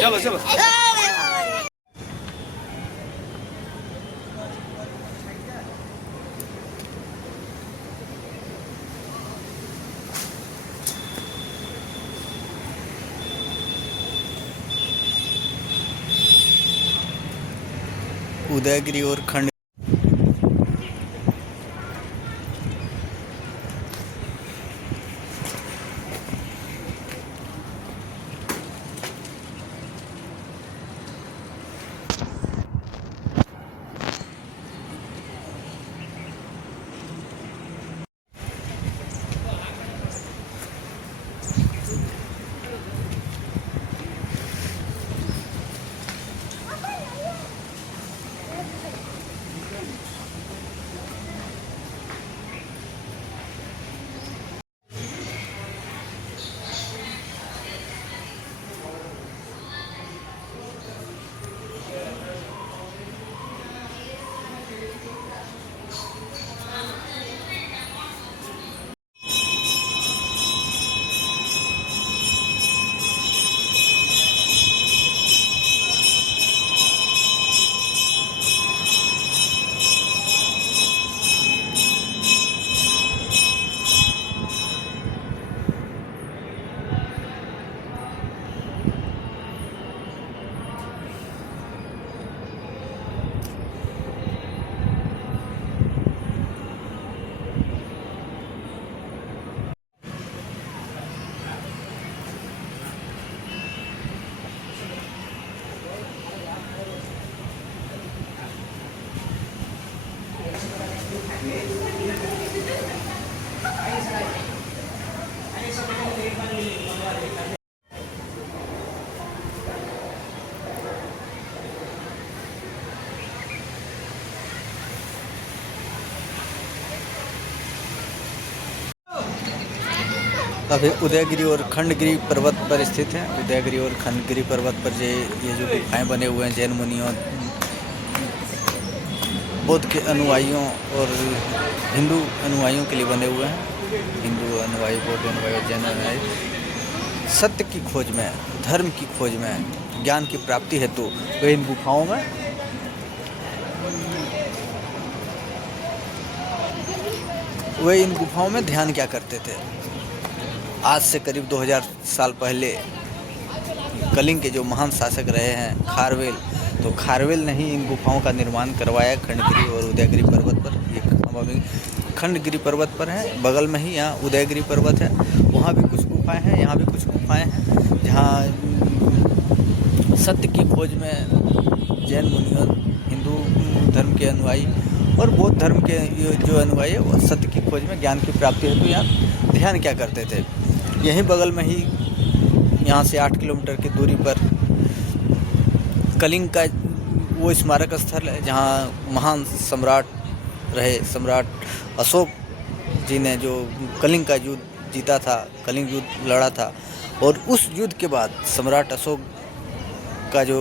चलो चलो उदयगिरी और खंड अभी उदयगिरी और खंडगिरी पर्वत पर स्थित है। उदयगिरी और खंडगिरी पर्वत पर ये जो गुफाएं बने हुए हैं जैन मुनियों, बौद्ध के अनुयायियों और हिंदू अनुयायियों के लिए बने हुए हैं। हिंदू अनुयायी, बौद्ध अनुयायी, जैन अनुयायी सत्य की खोज में, धर्म की खोज में, ज्ञान की प्राप्ति हेतु वे इन गुफाओं में ध्यान क्या करते थे। आज से करीब 2000 साल पहले कलिंग के जो महान शासक रहे हैं खारवेल, तो खारवेल ने ही इन गुफाओं का निर्माण करवाया खंडगिरी और उदयगिरी पर्वत पर। ये हम अभी खंडगिरी पर्वत पर है, बगल में ही यहाँ उदयगिरी पर्वत है। वहाँ भी कुछ गुफाएं हैं, यहाँ भी कुछ गुफाएं हैं जहाँ सत्य की खोज में जैन मुनियों, हिंदू धर्म के अनुयायी और बौद्ध धर्म के जो अनुयायी है वो सत्य की खोज में ज्ञान की प्राप्ति हेतु यहाँ ध्यान क्या करते थे। यहीं बगल में ही यहाँ से 8 किलोमीटर की दूरी पर कलिंग का वो स्मारक स्थल है जहाँ महान सम्राट रहे, सम्राट अशोक जी ने जो कलिंग का युद्ध जीता था, कलिंग युद्ध लड़ा था। और उस युद्ध के बाद सम्राट अशोक का जो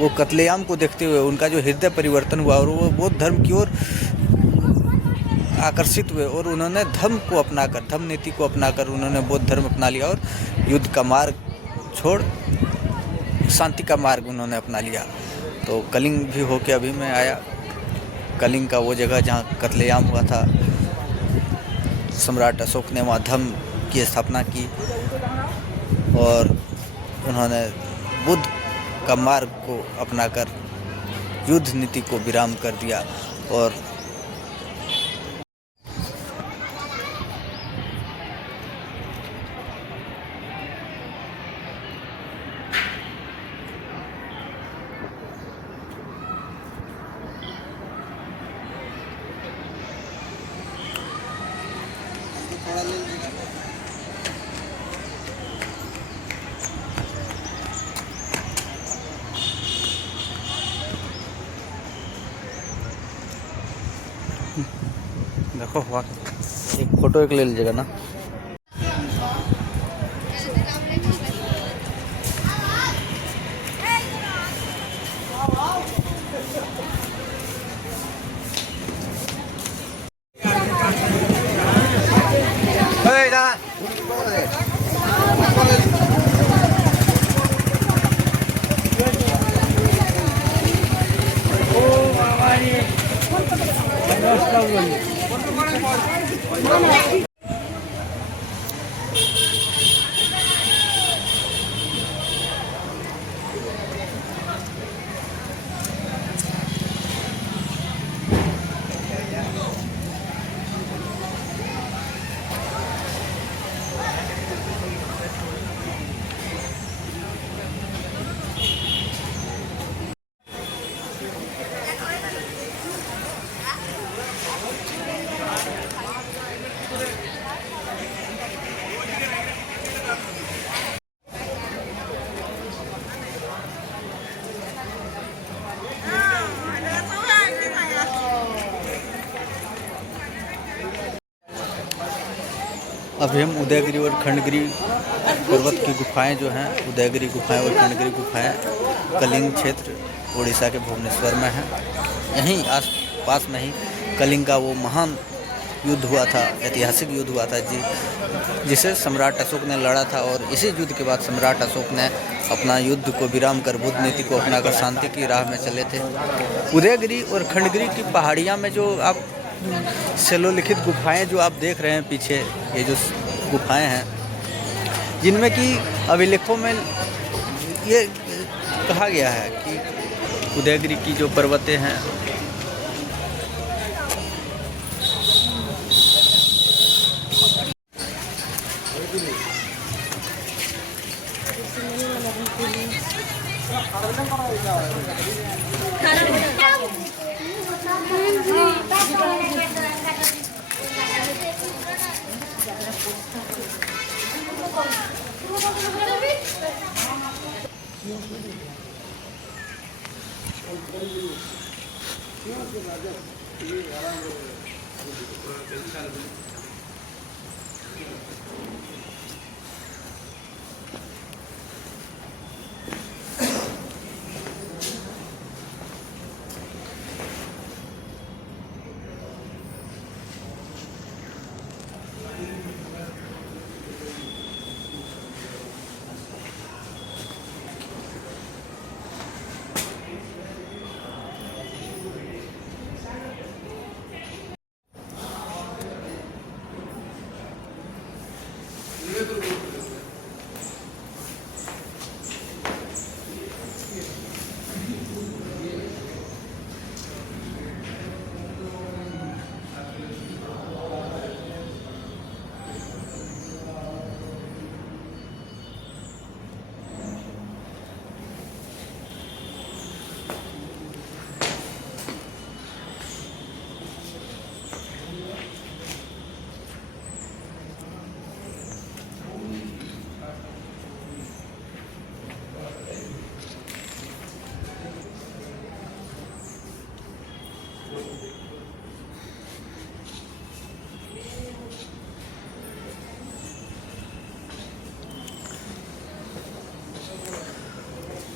वो कत्लेआम को देखते हुए उनका जो हृदय परिवर्तन हुआ और वो बौद्ध धर्म की ओर आकर्षित हुए और उन्होंने धर्म को अपनाकर, धम्म नीति को अपनाकर उन्होंने बौद्ध धर्म अपना लिया और युद्ध का मार्ग छोड़ शांति का मार्ग उन्होंने अपना लिया। तो कलिंग भी होके अभी मैं आया। कलिंग का वो जगह जहाँ कत्लेआम हुआ था, सम्राट अशोक ने वहाँ धम्म की स्थापना की और उन्होंने बुद्ध का मार्ग को अपनाकर युद्ध नीति को विराम कर दिया। और देखो हुआ एक फोटो एक ले लीजिएगा ना। अभी हम उदयगिरी और खंडगिरी पर्वत की गुफाएं जो हैं, उदयगिरी गुफाएं और खंडगिरी गुफाएं कलिंग क्षेत्र उड़ीसा के भुवनेश्वर में है। यहीं आस पास में ही कलिंग का वो महान युद्ध हुआ था, ऐतिहासिक युद्ध हुआ था जिसे सम्राट अशोक ने लड़ा था। और इसी युद्ध के बाद सम्राट अशोक ने अपना युद्ध को विराम कर बुद्ध नीति को अपनाकर शांति की राह में चले थे। उदयगिरी और खंडगिरी की पहाड़ियाँ में जो आप शिलालिखित गुफाएं जो आप देख रहे हैं पीछे, ये जो गुफाएं हैं, जिनमें कि अभिलेखों में ये कहा गया है कि उदयगिरी की जो पर्वतें हैं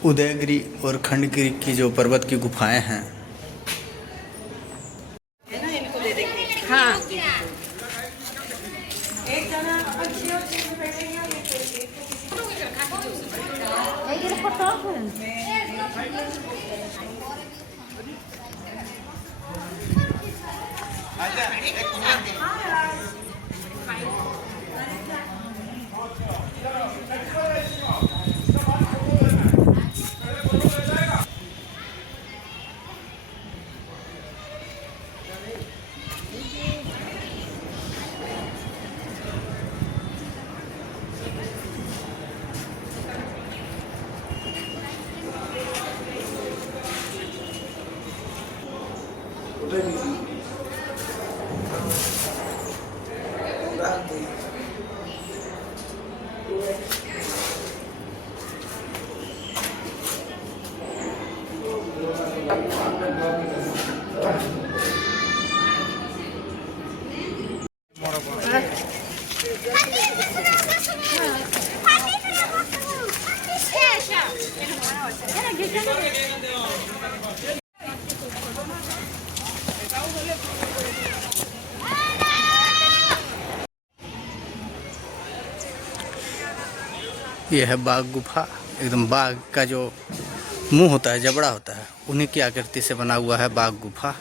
उदयगिरी और खंडगिरी की जो पर्वत की गुफाएं हैं, हाँ ये है बाघ गुफा। एकदम बाघ का जो मुंह होता है, जबड़ा होता है, उन्हीं की आकृति से बना हुआ है बाघ गुफा।